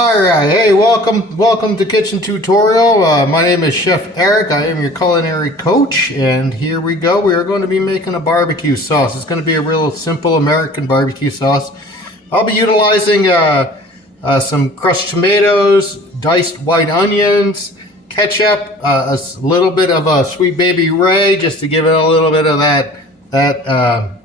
Alright, hey, welcome to Kitchen Tutorial. My name is Chef Eric. I am your culinary coach, and here we go. We are going to be making a barbecue sauce. It's going to be a real simple American barbecue sauce. I'll be utilizing some crushed tomatoes, diced white onions, ketchup, a little bit of a Sweet Baby Ray, just to give it a little bit of that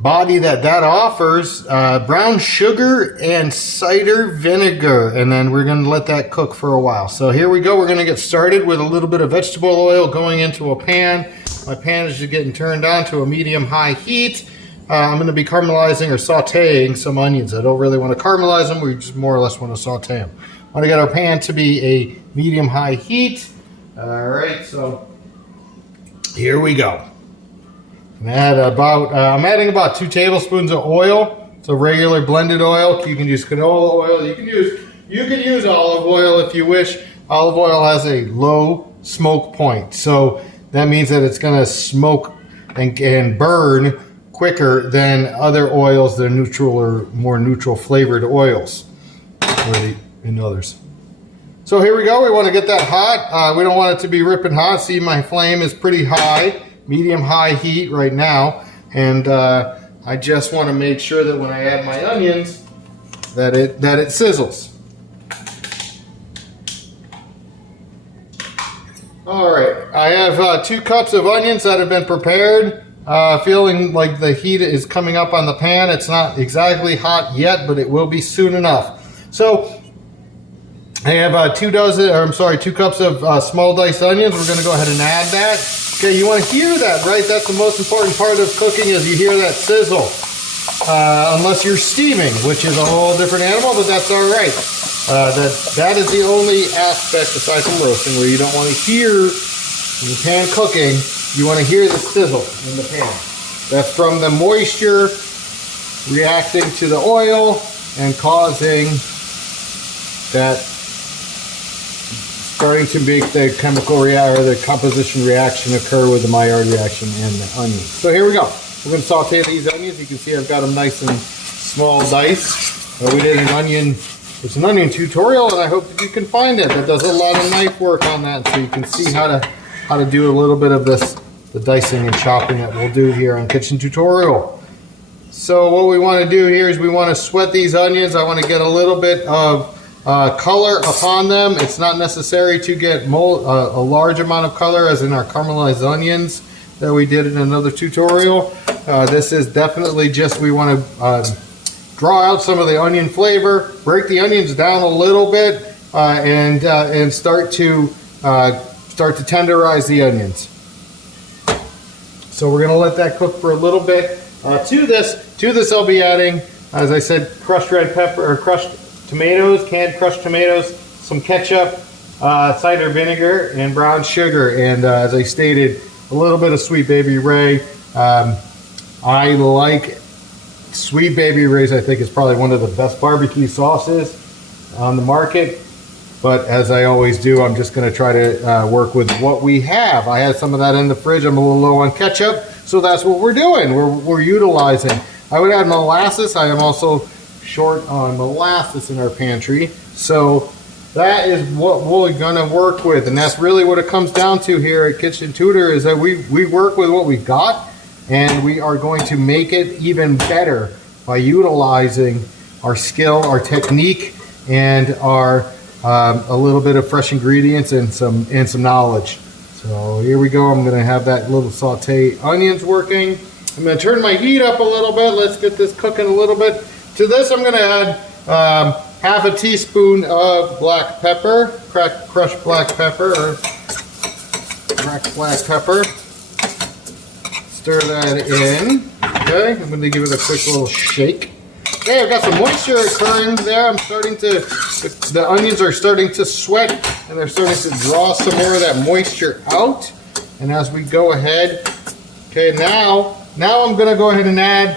body that offers, brown sugar and cider vinegar, and then we're going to let that cook for a while. So here we go. We're going to get started with a little bit of vegetable oil going into a pan. My pan is just getting turned on to a medium-high heat. I'm going to be caramelizing or sauteing some onions. I don't really want to caramelize them. We just more or less want to saute them. I want to get our pan to be a medium-high heat. All right, so here we go. I'm adding about 2 tablespoons of oil. It's a regular blended oil. You can use canola oil. You can use olive oil if you wish. Olive oil has a low smoke point, so that means that it's going to smoke and burn quicker than other oils that are neutral or more neutral flavored oils and others. So here we go. We want to get that hot. We don't want it to be ripping hot. See, my flame is pretty high. Medium-high heat right now, and I just want to make sure that when I add my onions that it sizzles. All right, I have 2 cups of onions that have been prepared. Feeling like the heat is coming up on the pan. It's not exactly hot yet, but it will be soon enough. So I have 2 cups of small diced onions. We're going to go ahead and add that. Okay, you want to hear that, right? That's the most important part of cooking, is you hear that sizzle. Unless you're steaming, which is a whole different animal, but that's all right. That is the only aspect besides the roasting where you don't want to hear the pan cooking. You want to hear the sizzle in the pan. That's from the moisture reacting to the oil and causing that, starting to make the chemical reaction or the composition reaction occur with the Maillard reaction and the onions. So here we go. We're going to saute these onions. You can see I've got them nice and small diced. We did it's an onion tutorial, and I hope that you can find it. That does a lot of knife work on that, so you can see how to do a little bit of the dicing and chopping that we'll do here on Kitchen Tutorial. So what we want to do here is we want to sweat these onions. I want to get a little bit of color upon them. It's not necessary to get a large amount of color as in our caramelized onions that we did in another tutorial. This is definitely just, we want to draw out some of the onion flavor, break the onions down a little bit, and start to tenderize the onions. So we're going to let that cook for a little bit. To this I'll be adding, as I said, crushed red pepper or crushed tomatoes, canned crushed tomatoes, some ketchup, cider vinegar, and brown sugar, and as I stated, a little bit of Sweet Baby Ray. I like Sweet Baby Ray's. I think it's probably one of the best barbecue sauces on the market, but as I always do, I'm just going to try to work with what we have. I had some of that in the fridge. I'm a little low on ketchup, so that's what we're doing. We're utilizing. I would add molasses. I am also short on molasses in our pantry, so that is what we're gonna work with, and that's really what it comes down to here at Kitchen Tutor, is that we work with what we've got, and we are going to make it even better by utilizing our skill, our technique, and our a little bit of fresh ingredients and some knowledge. So here we go. I'm gonna have that little saute onions working. I'm gonna turn my heat up a little bit. Let's get this cooking a little bit. To this, I'm going to add half a teaspoon of black pepper, crushed black pepper, or cracked black pepper. Stir that in. Okay, I'm going to give it a quick little shake. Okay, I've got some moisture occurring there. The onions are starting to sweat, and they're starting to draw some more of that moisture out. And as we go ahead, okay, now I'm going to go ahead and add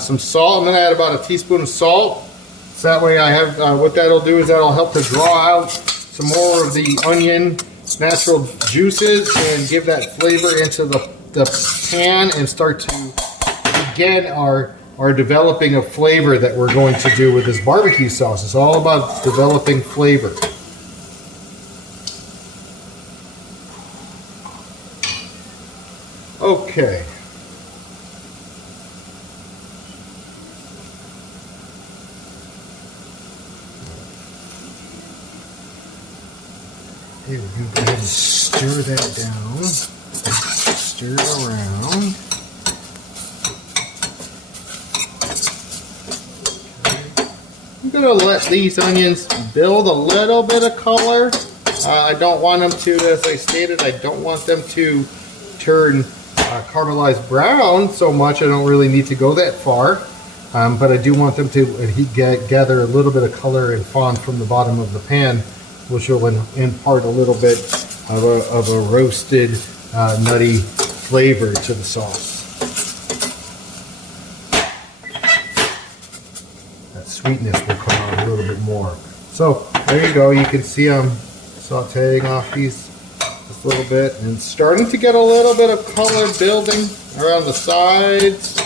some salt. I'm going to add about a teaspoon of salt. So that way I have, what that'll do is that'll help to draw out some more of the onion natural juices and give that flavor into the pan and start to begin our our developing of flavor that we're going to do with this barbecue sauce. It's all about developing flavor. Okay. Here, we're going to go ahead and stir that down. Stir it around. I'm going to let these onions build a little bit of color. I don't want them to, as I stated, I don't want them to turn caramelized brown so much. I don't really need to go that far. But I do want them to gather a little bit of color and fond from the bottom of the pan, which will impart a little bit of a roasted, nutty flavor to the sauce. That sweetness will come out a little bit more. So there you go. You can see I'm sauteing off these just a little bit and starting to get a little bit of color building around the sides.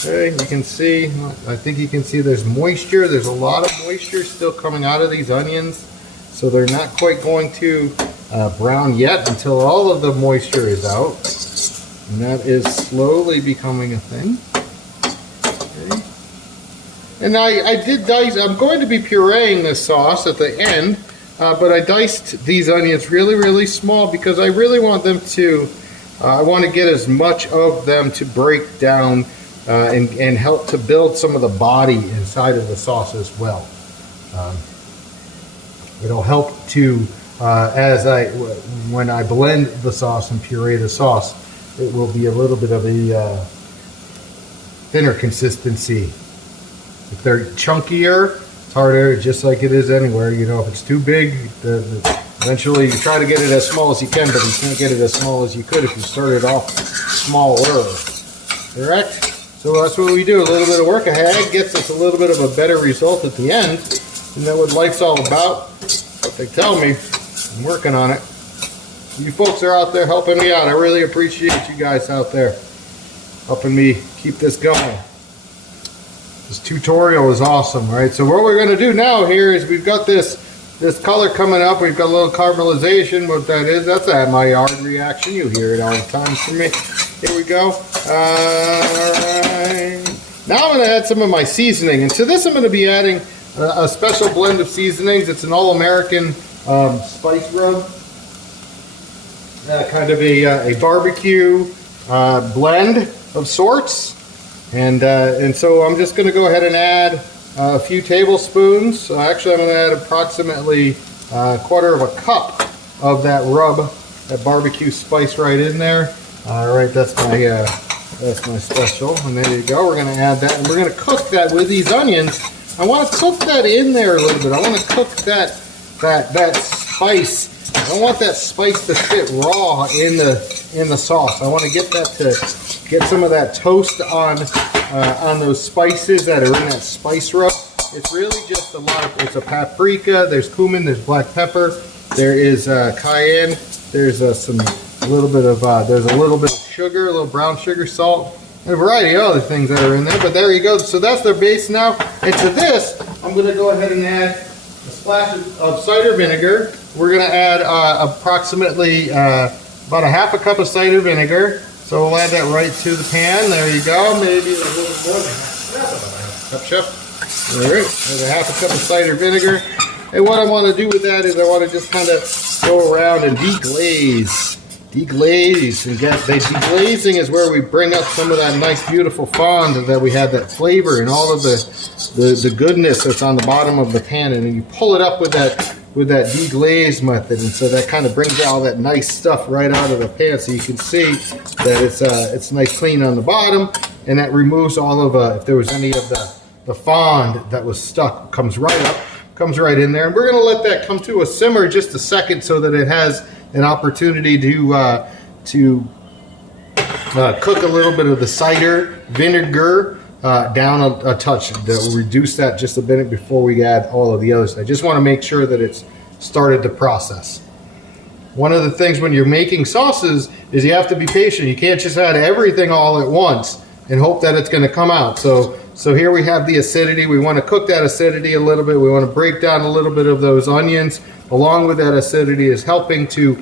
Okay, you can see, I think you can see there's moisture. There's a lot of moisture still coming out of these onions. So they're not quite going to brown yet until all of the moisture is out. And that is slowly becoming a thing. Okay. And I did dice, I'm going to be pureeing this sauce at the end, but I diced these onions really, really small because I really want them to, I want to get as much of them to break down and help to build some of the body inside of the sauce as well. It'll help to, when I blend the sauce and puree the sauce, it will be a little bit of a thinner consistency. If they're chunkier, it's harder, just like it is anywhere. You know, if it's too big, eventually you try to get it as small as you can, but you can't get it as small as you could if you started off smaller. Correct? So that's what we do. A little bit of work ahead gets us a little bit of a better result at the end. Isn't that what life's all about? What they tell me. I'm working on it. You folks are out there helping me out. I really appreciate you guys out there helping me keep this going. This tutorial is awesome, right? So what we're going to do now here is we've got this color coming up. We've got a little caramelization. What that is, that's a Maillard reaction. You hear it all the time from me. Here we go. Alright. Now I'm going to add some of my seasoning. And to this I'm going to be adding a special blend of seasonings. It's an all-American spice rub. Kind of a barbecue blend of sorts. And so I'm just going to go ahead and add a few tablespoons. So actually I'm going to add approximately a quarter of a cup of that rub, that barbecue spice right in there. All right, that's my special, and there you go. We're going to add that, and we're going to cook that with these onions. I want to cook that in there a little bit. I want to cook that spice. I don't want that spice to sit raw in the sauce. I want to get that to get some of that toast on those spices that are in that spice rub. It's really just a lot of. It's a paprika. There's cumin. There's black pepper. There is cayenne. There's a little bit of sugar, a little brown sugar, salt, and a variety of other things that are in there. But there you go. So that's their base now. And to this, I'm going to go ahead and add a splash of cider vinegar. We're going to add approximately about a half a cup of cider vinegar. So we'll add that right to the pan. There you go. Maybe a little more than half a cup, chef. All right. There's a half a cup of cider vinegar. And what I want to do with that is I want to just kind of go around and deglaze. Deglaze and get the deglazing is where we bring up some of that nice beautiful fond that we had, that flavor and all of the goodness that's on the bottom of the pan, and then you pull it up with that deglaze method, and so that kind of brings all that nice stuff right out of the pan, so you can see that it's nice clean on the bottom, and that removes all of if there was any of the fond that was stuck, comes right up, comes right in there. And we're going to let that come to a simmer just a second so that it has an opportunity to cook a little bit of the cider vinegar down a touch. That will reduce that just a bit before we add all of the others. I just want to make sure that it's started to process. one of the things when you're making sauces is you have to be patient. You can't just add everything all at once and hope that it's going to come out. So here we have the acidity. We want to cook that acidity a little bit. We want to break down a little bit of those onions. Along with that acidity is helping to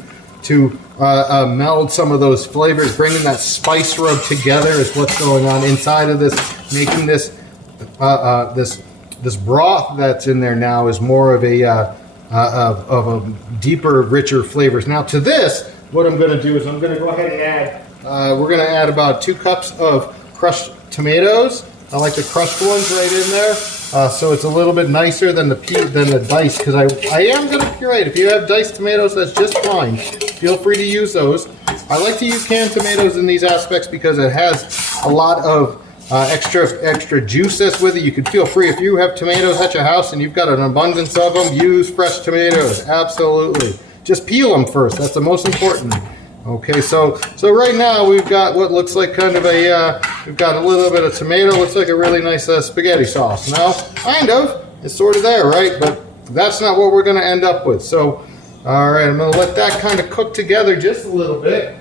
meld some of those flavors, bringing that spice rub together is what's going on inside of this, making this this broth that's in there now is more of a deeper, richer flavors. Now to this, what I'm going to do is I'm going to go ahead and add, we're going to add about 2 cups of crushed tomatoes. I like the crushed ones right in there, so it's a little bit nicer than the diced, because I am going to puree. If you have diced tomatoes, that's just fine. Feel free to use those. I like to use canned tomatoes in these aspects because it has a lot of extra juice that's with it. You can feel free, if you have tomatoes at your house and you've got an abundance of them, use fresh tomatoes. Absolutely. Just peel them first. That's the most important. Okay, so right now we've got what looks like kind of a, we've got a little bit of tomato. Looks like a really nice spaghetti sauce. Now, kind of, it's sort of there, right? But that's not what we're going to end up with. So, all right, I'm going to let that kind of cook together just a little bit.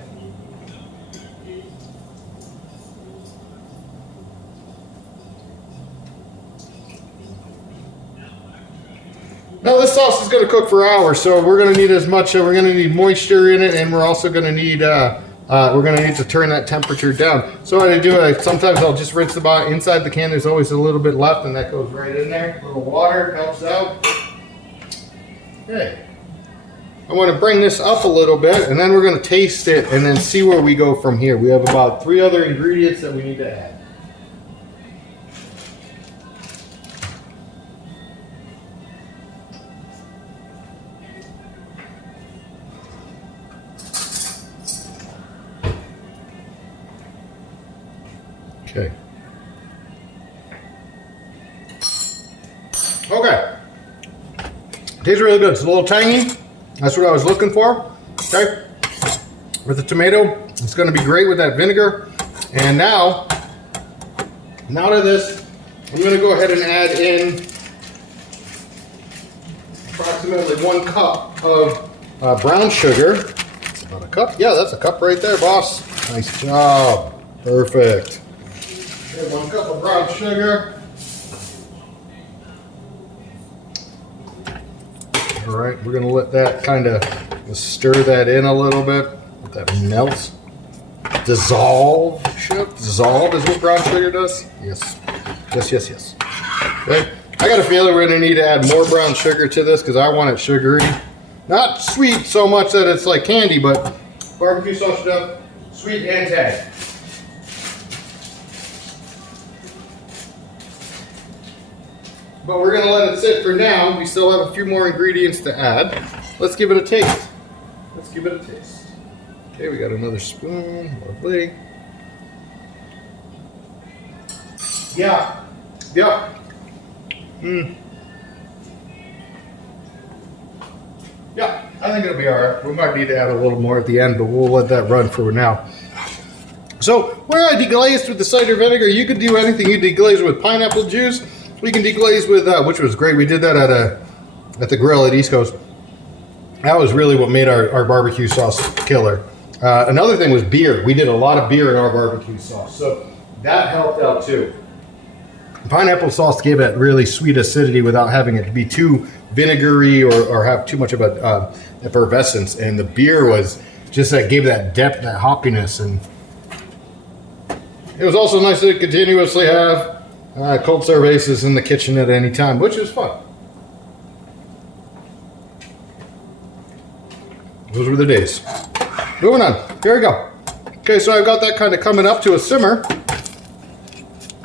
Now this sauce is going to cook for hours, so we're going to need as much. We're going to need moisture in it, and we're also going to need to turn that temperature down. So what I do, sometimes I'll just rinse the bottom inside the can. There's always a little bit left, and that goes right in there. A little water helps out. Okay. I want to bring this up a little bit, and then we're going to taste it, and then see where we go from here. We have about 3 other ingredients that we need to add. Okay. Okay. Tastes really good. It's a little tangy. That's what I was looking for. Okay. With the tomato, it's going to be great with that vinegar. And now to this, I'm going to go ahead and add in approximately 1 cup of brown sugar. That's about a cup. Yeah, that's a cup right there, boss. Nice job. Perfect. Okay, 1 cup of brown sugar. All right, we're gonna let that kind of stir that in a little bit. Let that melt. Dissolve. Dissolve is what brown sugar does. Yes. Yes. Okay. I got a feeling we're gonna need to add more brown sugar to this because I want it sugary. Not sweet so much that it's like candy, but barbecue sauce stuff, sweet and tangy. But we're going to let it sit for now. We still have a few more ingredients to add. Let's give it a taste. Okay, we got another spoon. Lovely. Yeah. Yeah, I think it'll be all right. We might need to add a little more at the end, but we'll let that run for now. So, where I deglazed with the cider vinegar, you could do anything. You deglaze with pineapple juice. We can deglaze with, which was great. We did that at the grill at East Coast. That was really what made our barbecue sauce killer. Another thing was beer. We did a lot of beer in our barbecue sauce, so that helped out too. Pineapple sauce gave it really sweet acidity without having it be too vinegary or have too much of a effervescence. And the beer was just that gave that depth, that hoppiness, and it was also nice to continuously have cold serve aces in the kitchen at any time, which is fun. Those were the days. Moving on. Here we go. Okay, so I've got that kind of coming up to a simmer.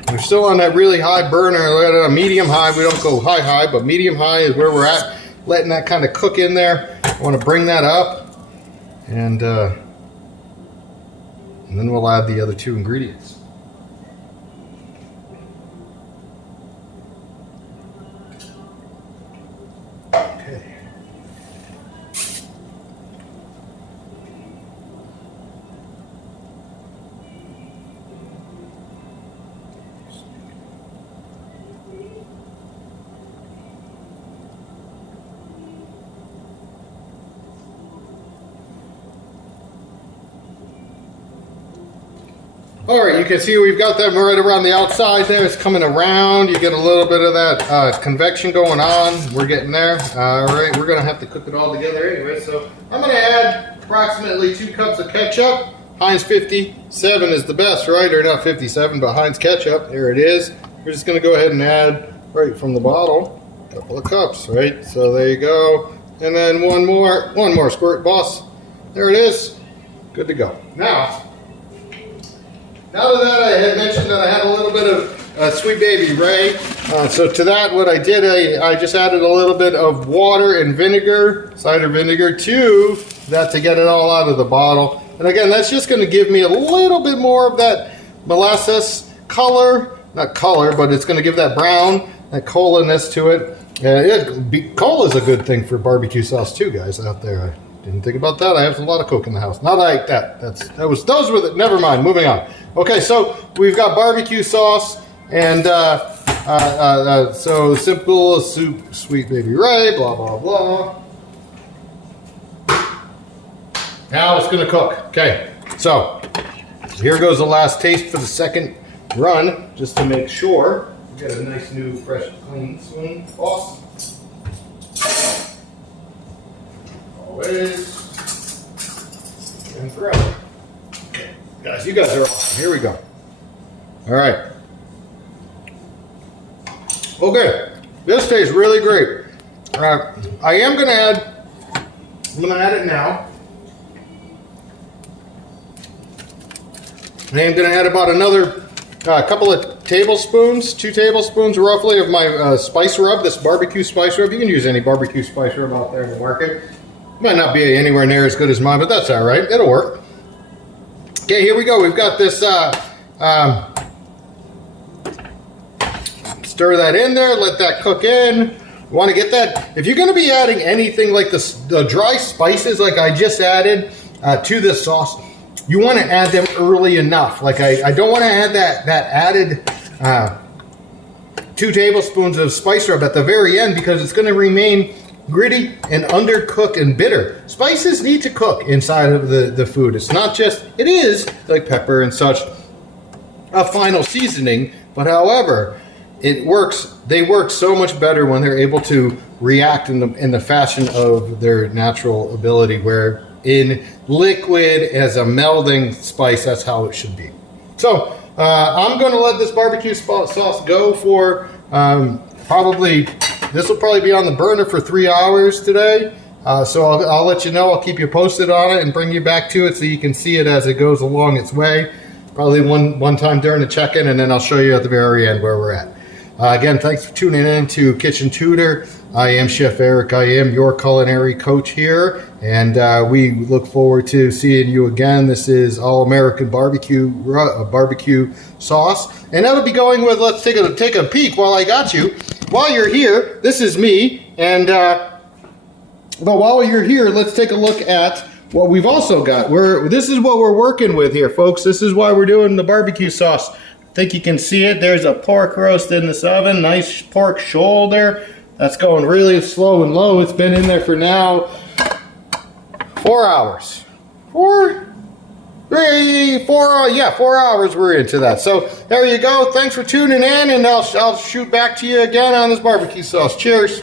We're still on that really high burner, at a medium high. We don't go high, but medium high is where we're at. Letting that kind of cook in there. I want to bring that up, and then we'll add the other 2 ingredients. All right, you can see we've got them right around the outside there. It's coming around. You get a little bit of that convection going on. We're getting there. All right, we're gonna have to cook it all together anyway. So I'm gonna add approximately 2 cups of ketchup. Heinz 57 is the best, right? Or not 57, but Heinz ketchup. Here it is. We're just gonna go ahead and add right from the bottle, a couple of cups, right? So there you go. And then one more squirt, boss. There it is. Good to go. Now to that, I had mentioned that I had a little bit of Sweet Baby Ray. So to that, what I did, I just added a little bit of water and vinegar, cider vinegar, to that to get it all out of the bottle. And again, that's just going to give me a little bit more of that molasses color. Not color, but it's going to give that brown, that cola-ness to it. Cola is a good thing for barbecue sauce too, guys, out there. I didn't think about that. I have a lot of Coke in the house. Not like that. Those were the, never mind, moving on. Okay, so we've got barbecue sauce and so simple soup, Sweet Baby Ray, blah, blah, blah. Now it's gonna cook. Okay, so here goes the last taste for the second run, just to make sure we get a nice new fresh clean swing sauce. Always and forever. Okay, guys, you guys are awesome. Here we go. All right. Okay, this tastes really great. I am gonna add. I'm gonna add it now. And I'm gonna add about another couple of tablespoons, 2 tablespoons roughly of my spice rub. This barbecue spice rub. You can use any barbecue spice rub out there in the market. Might not be anywhere near as good as mine, but that's all right. It'll work. Okay, here we go. We've got this. Stir that in there. Let that cook in. You want to get that. If you're going to be adding anything like the dry spices, like I just added to this sauce, you want to add them early enough. Like I don't want to add that added 2 tablespoons of spice rub at the very end, because it's going to remain gritty and undercooked and bitter. Spices need to cook inside of the food. It's not just, it is like pepper and such, a final seasoning, but however, it works. They work so much better when they're able to react in the fashion of their natural ability, where in liquid as a melding spice, that's how it should be. So I'm going to let this barbecue sauce go for probably. This will probably be on the burner for 3 hours today. So I'll let you know. I'll keep you posted on it and bring you back to it so you can see it as it goes along its way. Probably one time during the check-in, and then I'll show you at the very end where we're at. Again, thanks for tuning in to Kitchen Tutor. I am Chef Eric. I am your culinary coach here, and we look forward to seeing you again. This is All-American Barbecue sauce, and that'll be going with. Let's take a peek while I got you. While you're here, this is me, and but while you're here, let's take a look at what we've also got. This is what we're working with here, folks. This is why we're doing the barbecue sauce. I think you can see it. There's a pork roast in this oven, nice pork shoulder. That's going really slow and low. It's been in there for now 4 hours. 4 hours we're into that. So there you go. Thanks for tuning in, and I'll shoot back to you again on this barbecue sauce. Cheers.